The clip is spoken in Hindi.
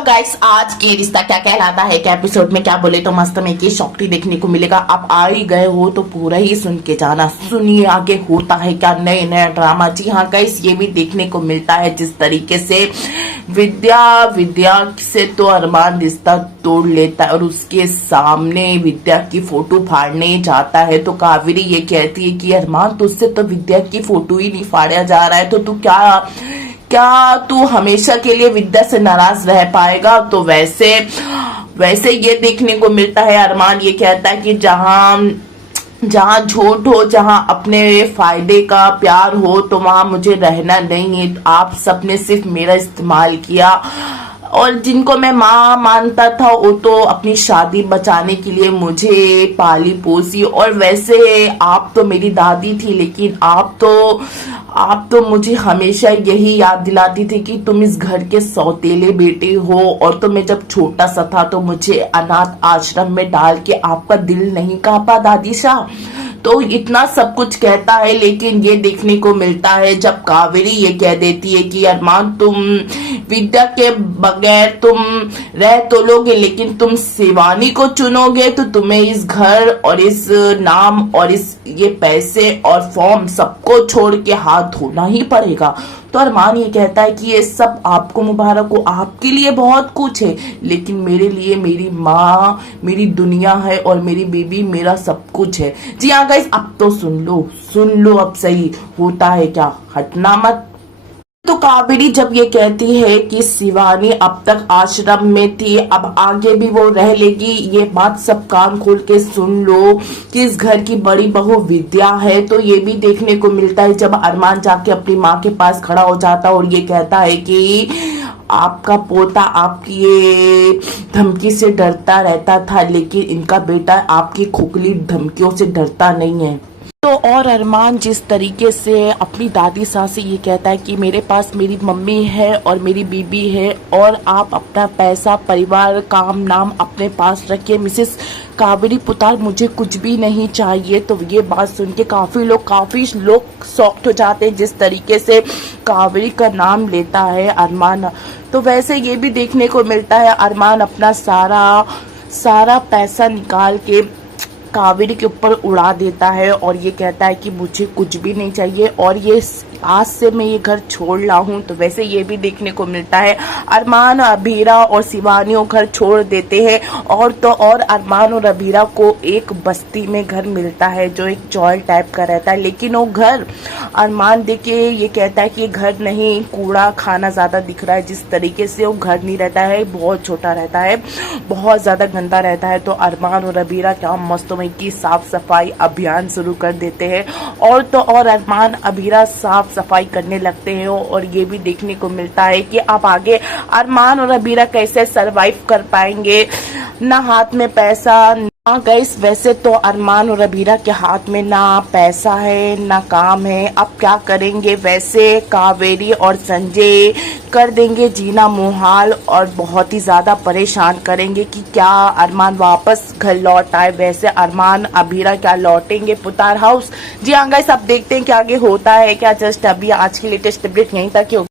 हेलो गाइस, आज के रिश्ता क्या कहलाता है क्या एपिसोड में क्या बोले तो मस्त में की शॉकटी देखने को मिलेगा। आप आ ही गए हो तो पूरा ही सुन के जाना। सुनिए आगे होता है क्या नए नया ड्रामा। जी हाँ गाइस, ये भी देखने को मिलता है जिस तरीके से विद्या से तो अरमान रिश्ता तोड़ लेता है और उसके सामने विद्या की फोटो फाड़ने जाता है तो कावेरी ये कहती है कि अरमान तुझसे तो विद्या की फोटो ही नहीं फाड़ा जा रहा है, तो तू क्या तू हमेशा के लिए विद्या से नाराज रह पाएगा। तो वैसे ये देखने को मिलता है, अरमान ये कहता है कि जहाँ झूठ हो, जहाँ अपने फायदे का प्यार हो, तो वहां मुझे रहना नहीं है। आप सबने सिर्फ मेरा इस्तेमाल किया और जिनको मैं माँ मानता था वो तो अपनी शादी बचाने के लिए मुझे पाली पोसी। और वैसे आप तो मेरी दादी थी, लेकिन आप तो मुझे हमेशा यही याद दिलाती थी कि तुम इस घर के सौतेले बेटे हो। और तो मैं जब छोटा सा था तो मुझे अनाथ आश्रम में डाल के आपका दिल नहीं कांपा दादी शाह। तो इतना सब कुछ कहता है, लेकिन ये देखने को मिलता है जब कावेरी ये कह देती है कि अरमान तुम विद्या के बगैर तुम रह तो लोगे, लेकिन तुम शिवानी को चुनोगे तो तुम्हें इस घर और इस नाम और इस ये पैसे और फॉर्म सबको छोड़ के हाथ धोना ही पड़ेगा। तो अरमान ये कहता है कि ये सब आपको मुबारक हो, आपके लिए बहुत कुछ है, लेकिन मेरे लिए मेरी माँ मेरी दुनिया है और मेरी बेबी मेरा सब कुछ है। जी हाँ गाइस, अब तो सुन लो अब सही होता है क्या, हटना मत। तो कावेरी जब ये कहती है कि शिवानी अब तक आश्रम में थी, अब आगे भी वो रह लेगी, ये बात सब कान खोल के सुन लो कि इस घर की बड़ी बहू विद्या है। तो ये भी देखने को मिलता है जब अरमान जाके अपनी माँ के पास खड़ा हो जाता और ये कहता है कि आपका पोता आपकी ये धमकी से डरता रहता था, लेकिन इनका बेटा आपकी खोखली धमकियों से डरता नहीं है। तो और अरमान जिस तरीके से अपनी दादी सास से ये कहता है कि मेरे पास मेरी मम्मी है और मेरी बीबी है और आप अपना पैसा परिवार काम नाम अपने पास रखिए मिसेस कावेरी पुतार, मुझे कुछ भी नहीं चाहिए। तो ये बात सुन के काफी लोग शॉक्ड हो जाते हैं जिस तरीके से कावेरी का नाम लेता है अरमान। तो वैसे ये भी देखने को मिलता है अरमान अपना सारा पैसा निकाल के कावेरी के ऊपर उड़ा देता है और ये कहता है कि मुझे कुछ भी नहीं चाहिए और ये आज से मैं ये घर छोड़ ला हूँ। तो वैसे ये भी देखने को मिलता है अरमान अभीरा और शिवानी घर छोड़ देते हैं और तो और अरमान और अभीरा को एक बस्ती में घर मिलता है जो एक चौल टाइप का रहता है, लेकिन वो घर अरमान देख के ये कहता है कि घर नहीं, कूड़ा खाना ज्यादा दिख रहा है। जिस तरीके से वो घर नहीं रहता है, बहुत छोटा रहता है, बहुत ज्यादा गंदा रहता है। तो अरमान और अभीरा क्या मस्त की साफ सफाई अभियान शुरू कर देते हैं और तो और अरमान अभीरा साफ सफाई करने लगते हैं और ये भी देखने को मिलता है कि अब आगे अरमान और अभीरा कैसे सरवाइव कर पाएंगे। ना हाथ में पैसा गाइस, वैसे तो अरमान और अभीरा के हाथ में ना पैसा है ना काम है, अब क्या करेंगे। वैसे कावेरी और संजय कर देंगे जीना मुहाल और बहुत ही ज्यादा परेशान करेंगे कि क्या अरमान वापस घर लौट आए। वैसे अरमान अभीरा क्या लौटेंगे पुतार हाउस। जी हाँ गाइस, अब देखते हैं कि आगे होता है क्या। जस्ट अभी आज की लेटेस्ट अपडेट यहीं तक ही होगी।